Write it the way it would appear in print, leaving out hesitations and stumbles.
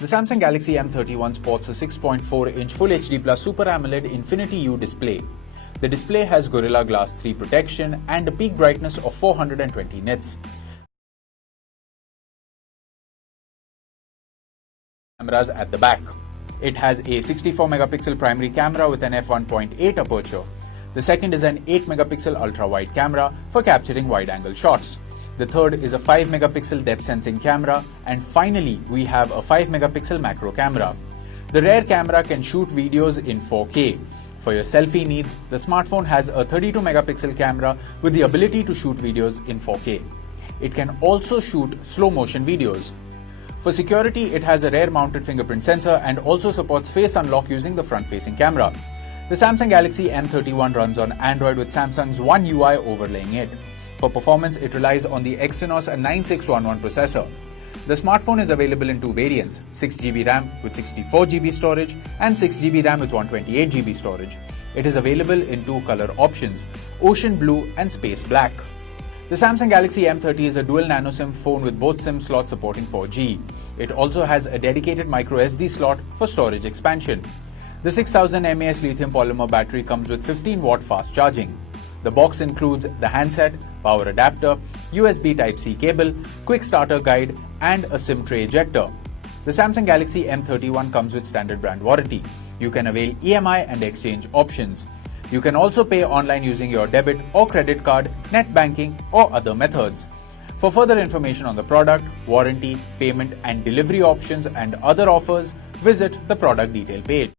The Samsung Galaxy M31 sports a 6.4-inch Full HD Plus Super AMOLED Infinity U display. The display has Gorilla Glass 3 protection and a peak brightness of 420 nits. Cameras at the back. It has a 64-megapixel primary camera with an f1.8 aperture. The second is an 8-megapixel ultra-wide camera for capturing wide-angle shots. The third is a 5-megapixel depth sensing camera, and finally we have a 5-megapixel macro camera. The rear camera can shoot videos in 4K. For your selfie needs, the smartphone has a 32-megapixel camera with the ability to shoot videos in 4K. It can also shoot slow-motion videos. For security, it has a rear-mounted fingerprint sensor and also supports face unlock using the front-facing camera. The Samsung Galaxy M31 runs on Android with Samsung's One UI overlaying it. For performance, it relies on the Exynos 9611 processor. The smartphone is available in two variants, 6GB RAM with 64GB storage and 6GB RAM with 128GB storage. It is available in two color options, Ocean Blue and Space Black. The Samsung Galaxy M30 is a dual nano SIM phone with both SIM slots supporting 4G. It also has a dedicated microSD slot for storage expansion. The 6000 mAh lithium polymer battery comes with 15-watt fast charging. The box includes the handset, power adapter, USB Type-C cable, quick starter guide, and a SIM tray ejector. The Samsung Galaxy M31 comes with standard brand warranty. You can avail EMI and exchange options. You can also pay online using your debit or credit card, net banking, or other methods. For further information on the product, warranty, payment, and delivery options and other offers, visit the product detail page.